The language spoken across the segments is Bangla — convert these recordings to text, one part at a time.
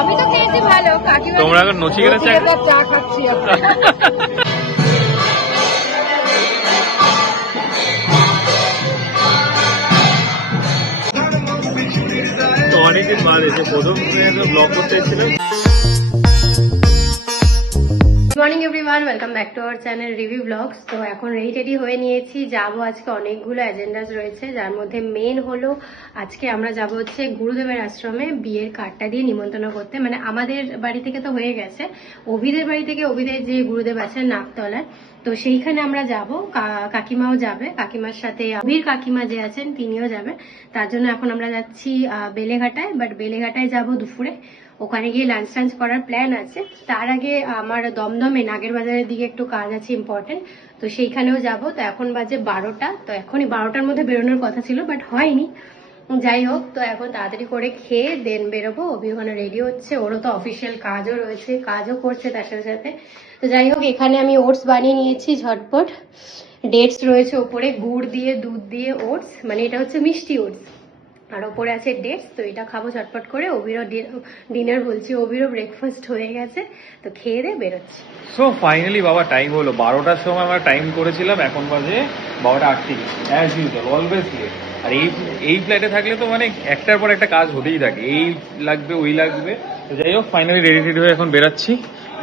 আমি তো খেয়েছি ভালো। কাকিমা তোমরা এখন নচিকেতা চা খাচ্ছি। তো অনেকদিন বাদ এসে প্রথম ব্লগ করতে এসেছিলাম। Good morning everyone, welcome back to our channel review vlogs. তো এখন রেডি হয়ে নিয়েছি, যাবো আজকে অনেকগুলো এজেন্ডাস রয়েছে, যার মধ্যে মেন হলো আজকে আমরা যাব হচ্ছে গুরুদেবের আশ্রমে বিয়ের কার্ডটা দিয়ে নিমন্ত্রণ করতে। মানে আমাদের বাড়ি থেকে তো হয়ে গেছে, অভিদের বাড়ি থেকে অভিদের যে গুরুদেব আছেন নাকতলায়, তো সেইখানে আমরা যাব। কাকিমাও যাবে, কাকিমার সাথে অভির কাকিমা যে আছেন তিনিও যাবে। তার জন্য এখন আমরা যাচ্ছি বেলেঘাটায়, বাট বেলেঘাটায় যাব দুপুরে। ওখানে গিয়ে লাঞ্চ টাঞ্চ করার প্ল্যান আছে। তার আগে আমার দমদমে নাগের বাজারের দিকে একটু কাজ আছে ইম্পর্টেন্ট, তো সেইখানেও যাব। তো এখন বাজে 12টা, তো এখনই 12টার মধ্যে বেরোনোর কথা ছিল, বাট হয়নি। যাই হোক, তো এখন তাড়াতাড়ি করে খেয়ে দেন বেরোবো। অভি ওখানে রেডি হচ্ছে, ওরও তো অফিসিয়াল কাজও রয়েছে, কাজও করছে তার সাথে সাথে। তো যাই হোক, এখানে আমি ওটস বানিয়ে নিয়েছি ঝটপট। ডেটস রয়েছে ওপরে, গুড় দিয়ে দুধ দিয়ে ওটস, মানে এটা হচ্ছে মিষ্টি ওটস, আর ওপরে আছে ডেটস। তো এটা খাবো ঝটপট করে। অভিরও ডিনার বলছি, অভিরও ব্রেকফাস্ট হয়ে গেছে, তো খেয়ে দিয়ে বেরোচ্ছি। সো ফাইনালি বাবা টাইম হলো 12টার সময় আমরা টাইম করেছিলাম, এখন বাজে 12:38, অ্যাজ ইউজুয়াল অলওয়েজ লেট। আর এই ফ্লাইটে থাকলে তো মানে একটার পর একটা কাজ হতেই থাকে, এই লাগবে ওই লাগবে। তো যাই হোক, ফাইনালি রেডি হয়ে এখন বেরাচ্ছি।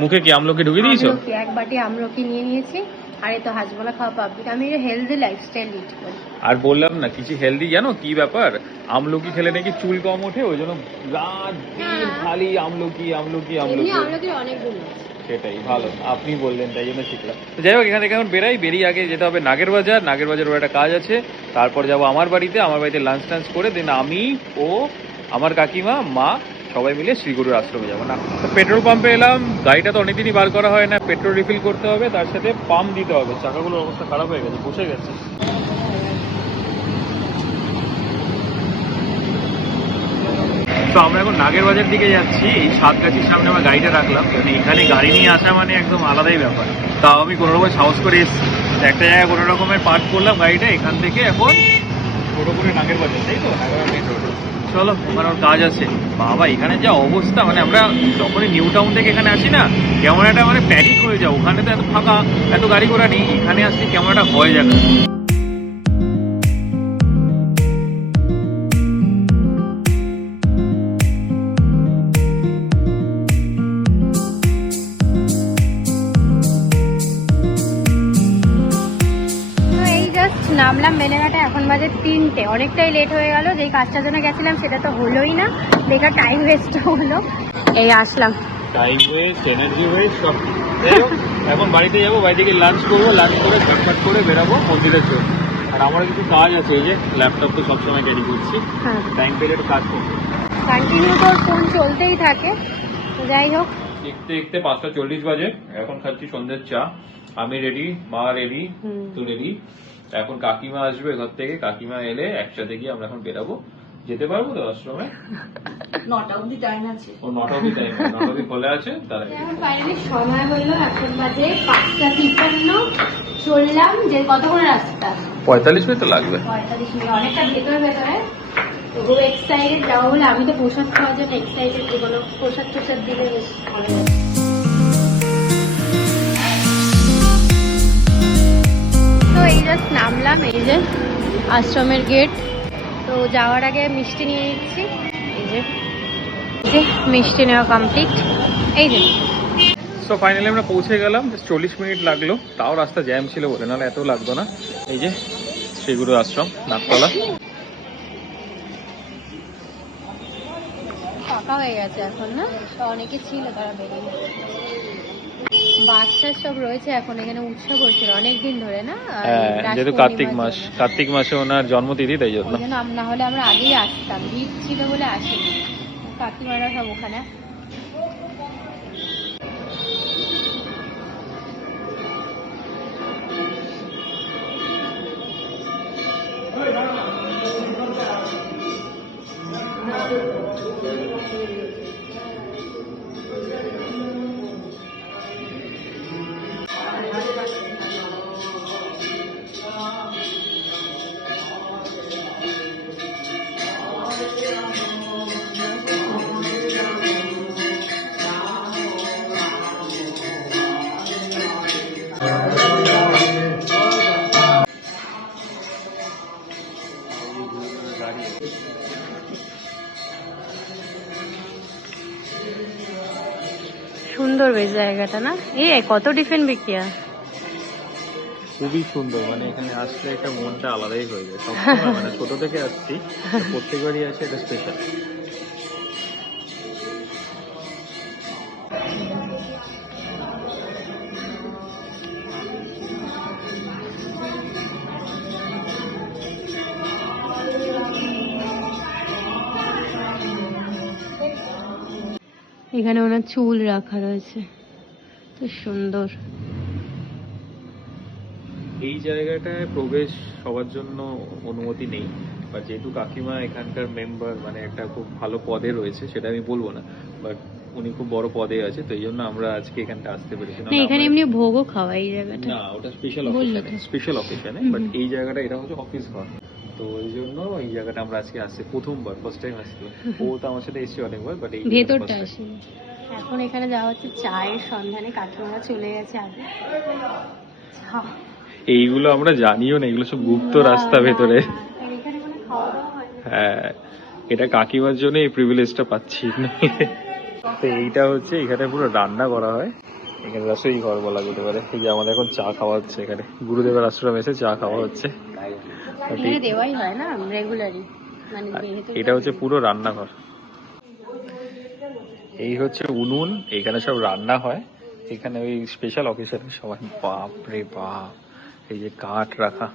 মুখে কি আমলকি ঢুকিয়ে দিয়েছো? এক বাটি আমলকি নিয়ে নিয়েছি, আর এই তো হাজমোলা খাওয়া পাবলিক। আমি হেলদি লাইফস্টাইল লিড করি। আর বললাম না কিছু হেলদি, জানো কি ব্যাপার, আমলকি খেলে নাকি চুল কম ওঠে, ওই জন্য রাত দিন খালি আমলকি আমলকি আমলকি। আমলকির অনেক গুণ আছে। সেটাই ভালো, আপনি বললেন তাই জন্য শিখলাম। তো যাই হোক, এখান থেকে এখন বেরিয়ে আগে যেতে হবে নাগের বাজার ওর একটা কাজ আছে। তারপর যাবো আমার বাড়িতে লাঞ্চ টাঞ্চ করে দেন আমি ও আমার কাকিমা মা সবাই মিলে শ্রীগুরুর আশ্রমে যাবো। না পেট্রোল পাম্পে এলাম, গাড়িটা তো অনেকদিনই বার করা হয় না, পেট্রোল রিফিল করতে হবে, তার সাথে পাম্প দিতে হবে। চাকাগুলোর অবস্থা খারাপ হয়ে গেছে, বসে গেছে। তো আমরা এখন নাগের বাজার দিকে যাচ্ছি। এই সাতগাছির সামনে আমার গাড়িটা রাখলাম, কারণ এখানে গাড়ি নিয়ে আসা মানে একদম আলাদাই ব্যাপার। তাও আমি কোনো রকম সাহস করে এসেছি, একটা জায়গায় কোনো রকমের পার্ক করলাম গাড়িটা। এখান থেকে এখন টোটো করে নাগের বাজার, তাই তো নাগের মেন রোড। চলো, ওখানে ওর কাজ আছে। বাবা এখানে যা অবস্থা, মানে আমরা যখনই নিউ টাউন থেকে এখানে আসি না, কেমন একটা মানে প্যানিক হয়ে যাও। ওখানে তো এত ফাঁকা, এত গাড়ি ঘোড়া নেই, এখানে আসলে কেমন একটা ভয় জায়গা। নামলাম বেলেঘাটা, এখন বাজে 3টে, অনেকটাই লেট হয়ে গেল। যেই কাজটার জন্য গেছিলাম সেটা তো হলোই না, বেকার টাইম ওয়েস্ট হলো। এই আসলাম, টাইম ওয়েস্ট, এনার্জি ওয়েস্ট সব। এখন বাড়িতে যাবো, বাড়ি থেকে লাঞ্চ করবো, লাঞ্চ করে ঝটপট করে বেরাবো মন্দিরের জন্য। আর আমার কিছু কাজ আছে, এই যে ল্যাপটপ তো সবসময় ক্যারি করছি, টাইম পেলে একটু কাজ করবো। কন্টিনিউ তোর ফোন চলতেই থাকে। যাই হোক, দেখতে দেখতে 5:40 বাজে। এখন খাচ্ছি সন্ধ্যের চা। আমি রেডি, মা রেডি, তুই রেডি। এখন কাকিমা আসবে ঘর থেকে, কাকিমা এলে একসাথে গিয়ে আমরা এখন বেরাবো। যেতে পারবো তো আশ্রমে? 9টা অবধি টাইম আছে। ও 9টা অবধি টাইম, 9টা অবধি খোলা আছে। তার আগে এখন ফাইনালি সময় হলো, এখন বাজে 5:53। চললাম, যে কত করে রাস্তা? 45 মিনিট তো লাগবে। 45 মিনিট, অনেকটা ভেতরে। তো খুব এক্সাইটেড যাবো বলে। আমি তো প্রসাদ খাওয়ার জন্য এক্সাইটেড, যে কোনো প্রসাদ দিলে বেশ ভালো লাগে। তো এই জাস্ট নামলাম, এই যে আশ্রমের গেট। তো যাওয়ার আগে মিষ্টি নিয়ে নিচ্ছি, এই যে মিষ্টি নেওয়া কমপ্লিট। এই যে তো ফাইনালি আমরা পৌঁছে গেলাম। 40 মিনিট লাগলো, তাও রাস্তা জ্যাম ছিল বলে, নাহলে এত লাগতো না। এই যে শ্রীগুরু আশ্রম নাকতলা। ফাঁকা হয়ে গেছে এখন, না অনেকে ছিল, তারা বেরিয়ে গেছে। বাচ্চা সব রয়েছে এখন, এখানে উৎসব হয়েছিল অনেকদিন ধরে, না যেহেতু কার্তিক মাসে ওনার জন্মতিথি, তাই জন্য। না হলে আমরা আগেই আসতাম, ভিড় ছিল বলে আসিনি। কাকিমারা সব ওখানে। সুন্দর বেশ জায়গাটা না? কত টিফিন বিক্রি হয়। খুবই সুন্দর, মানে এখানে আসলে একটা মনটা আলাদাই হয়ে যায় সবসময়। মানে ছোট থেকে আসছি, প্রত্যেকবারই আসে, এটা স্পেশাল। এখানে ওনার চুল রাখা রয়েছে, তো সুন্দর। এই জায়গাটায় প্রবেশ সবার জন্য অনুমতি নেই, বা যেহেতু কাকিমা এখানকার মেম্বার, মানে একটা খুব ভালো পদে রয়েছে, সেটা আমি বলবো না, বাট উনি খুব বড় পদে আছে, তো এই জন্য আমরা আজকে এখানটা আসতে পেরেছি। না এখানে এমনি ভোগও খাওয়া এই জায়গাটা। না, ওটা স্পেশাল অকেশনে, বাট এই জায়গাটা এটা হচ্ছে অফিস ঘর, তো এই জন্য এই জায়গাটা আমরা আজকে আসছি প্রথমবার, ফার্স্ট টাইম আসছি। ও তো আমার সাথে এসেছে অনেকবার, বাট এই ভেতরটা আসি। এখন এখানে যাওয়া হচ্ছে চায়ের সন্ধানে, কাকিমারা চলে গেছে আগে। এইগুলো আমরা জানিও না, এগুলো সব গুপ্ত রাস্তা ভেতরে। এখানে কোনো খাওয়া দাওয়া হয় না। হ্যাঁ, এটা কাকিমার জন্য এই প্রিভিলেজটা পাচ্ছি। তো এইটা হচ্ছে এখানে পুরো রান্না করা হয়, এখানে রসোই ঘর বলা যেতে পারে। এই যে আমাদের এখন চা খাওয়া হচ্ছে, এখানে গুরুদেবের আশ্রম এসে চা খাওয়া হচ্ছে। এখানে দেওয়াই হয় না রেগুলারই, মানে এটা হচ্ছে পুরো রান্নাঘর। এই হচ্ছে উনুন, এখানে সব রান্না হয় এখানে ওই স্পেশাল অকেশনের সময়। বাপ রে বাপ, এই যে কাঠ রাখা,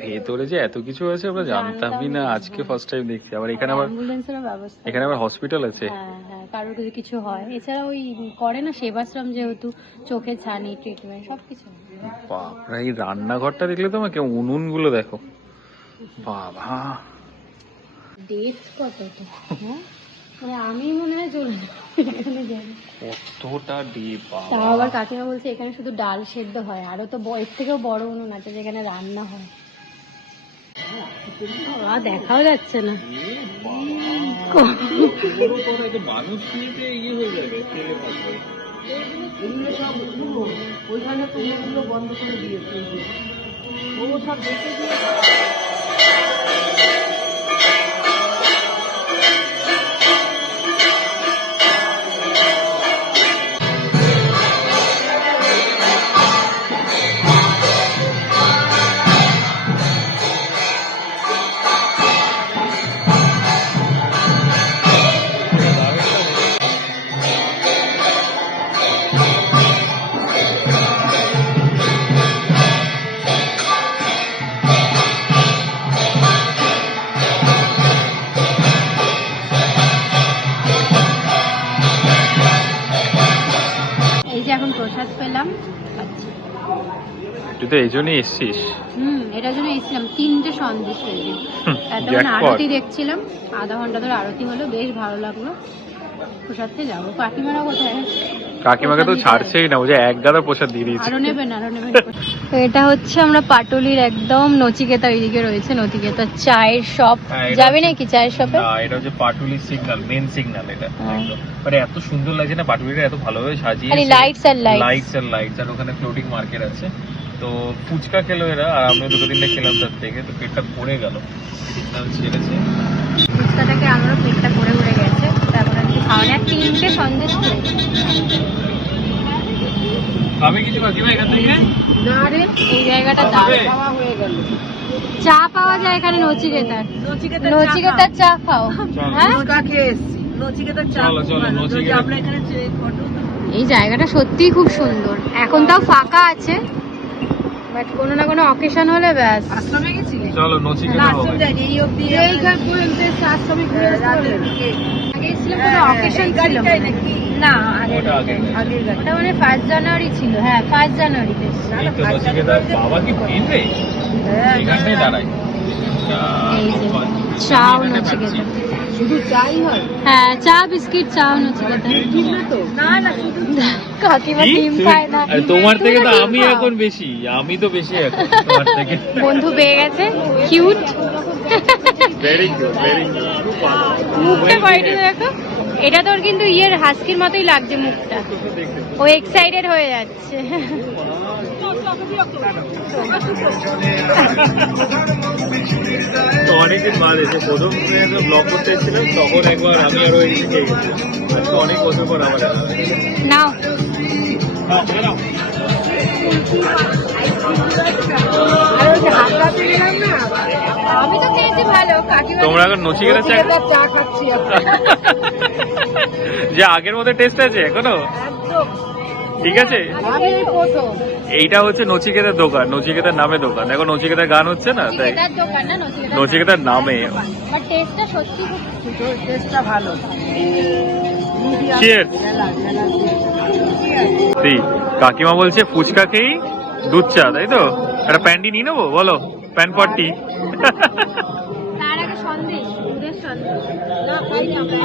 ভেতরে যে এত কিছু আছে আমরা জানতামই না, আজকে ফার্স্ট টাইম দেখছি। আবার এখানে আবার অ্যাম্বুলেন্সেরও ব্যবস্থা, এখানে আবার হসপিটাল আছে। হ্যাঁ হ্যাঁ, কারোর যদি কিছু হয়। এছাড়া ওই করে না সেবাশ্রম, যেহেতু চোখে ছানি ট্রিটমেন্ট সবকিছু। বাপরা, এই রান্নাঘরটা দেখলে তো আমাকে, উনুন গুলো দেখো বাবা, ডেট কত তো, হ্যাঁ মানে আমি মনে হয় চলে এখানে যাবো। কতটা ডিপ। তাও আবার কাকিমা বলছে এখানে শুধু ডাল সেদ্ধ হয়, আরো তো এর থেকেও বড় উনুন আছে যেখানে রান্না হয়। দেখাও যাচ্ছে না। মানুষ নিতে ইয়ে হয়ে যাবে, ওইখানে পুরোগুলো বন্ধ করে দিয়েছে, ও সব দেখে দিয়ে। এই যে এখন প্রসাদ পেলাম, খাচ্ছি। তুই তো এই জন্যই এসছিস। এটার জন্য এসেছিলাম। 3টে সন্দেশ পেয়েছি। এতক্ষণ আরতি দেখছিলাম, আধা ঘন্টা ধরে আরতি হলো, বেশ ভালো লাগলো। প্রসাদে যাবো। কাকিমারা কোথায়? কাকিমাকে তো ছাড়ছেই না, ও যে এক গাদা প্রসাদ দিয়ে দিয়েছে। আরো নেবেন। তো এটা হচ্ছে আমরা পাটুলির একদম নচিকেতা, এইদিকে রয়েছে নচিকেতা চায়ের শপ। যাবে নাকি চায়ের শপে? না, এটা হচ্ছে পাটুলি সিগন্যাল, মেন সিগন্যাল এটা একদম। মানে এত সুন্দর লাগছে না, পাটুলিটা এত ভালোভাবে সাজিয়েছে, খালি লাইটস আর লাইটস, আর ওখানে ফ্লোটিং মার্কেট আছে। তো ফুচকা খেলো এরা, আর আমরা 2-3টা খেলাম তার থেকে, তো পেটটা ভরে গেল, সিগন্যাল ছেড়েছে। ফুচকাটাকে আমরা পেটটা ভরে ভরে গেছে, তারপর আর কি খাওয়া নেই। 3টে সন্দেশ পেয়েছি। খাবে কিছু কাকিমা এখান থেকে? না রে, এই জায়গাটা দারুণ। খাওয়া হয়ে গেল। চা পাওয়া যায় এখানে নচিকেতার। নচিকেতার চা খাও। হ্যাঁ, ফুচকা খেয়ে এসছি, নচিকেতার চা। চলো, নচিকেতা। আমরা এখানে ফটো। এই জায়গাটা সত্যিই খুব সুন্দর। এখন তাও ফাঁকা আছে, বাট কোনো না কোনো অকেশন হলে ব্যাস। আশ্রমে গেছিলে? চলো নচিকেতা হবে। আশ্রম যাইনি, এই অবধি এইখান পর্যন্ত এসে আশ্রমে ঘুরে রাতের দিকে। আগে ছিল কোনো অকেশন ছিল গাড়িটাই নাকি? না, ওটা আগের গাড়ি। আগের গাড়ি। ওটা মানে 1 জানুয়ারি ছিল। হ্যাঁ, 1 জানুয়ারিতে। এই তো নচিকেতা। বাবা কি ভিড় রে, হ্যাঁ, এখানটাই দাঁড়াই। এই যে চাও নচিকেতা। শুধু চাই হয়? হ্যাঁ, চা বিস্কিট চাও নচিকেতা। ঠিক না তো? না না, শুধু কাকিমা ডিম খায় না। তোমার থেকে তো তুমি ডিম আমি খাও। এখন বেশি, আমি তো বেশি এখন তোমার থেকে। বন্ধু পেয়ে গেছে, কিউট। ভেরি গুড, ভেরি মুখটা কোয়ালিটি দেখো। এটা তোর কিন্তু ইয়ের হাস্কির মতোই লাগছে মুখটা, ও এক্সাইটেড হয়ে যাচ্ছে। তো অনেকদিন বাদ এসে প্রথম ব্লগ করতে এসেছিলাম তখন একবার আমি আরো এদিকে খেয়ে গেছিলাম। আজকে অনেক বছর পর আবার এলাম। নাও আর ওই যে হাতটা দিলাম না, আমি তো খেয়েছি ভালো কাকিমা তোমরা এখন নচিকেতা চা নচিকেতার চা খাচ্ছি এখন। যে আগের মধ্যে টেস্ট আছে এখনো একদম ঠিক আছে। আমি এই প্রথম। এইটা হচ্ছে নচিকেতার দোকান, নচিকেতার নামে দোকান। এখন নচিকেতার গান হচ্ছে না, তাই নচিকেতার দোকান না নচিকেতার নামে। বাট টেস্টটা সত্যি খুব টেস্টটা ভালো। Cheers. সেই কাকিমা বলছে ফুচকা খেয়েই দুধ চা, তাই তো? একটা প্যান্টি নিয়ে নেবো, বলো প্যান পার্টি। তার আগে সন্দেশ দুধের সন্দেশ না খাইনি আমরা,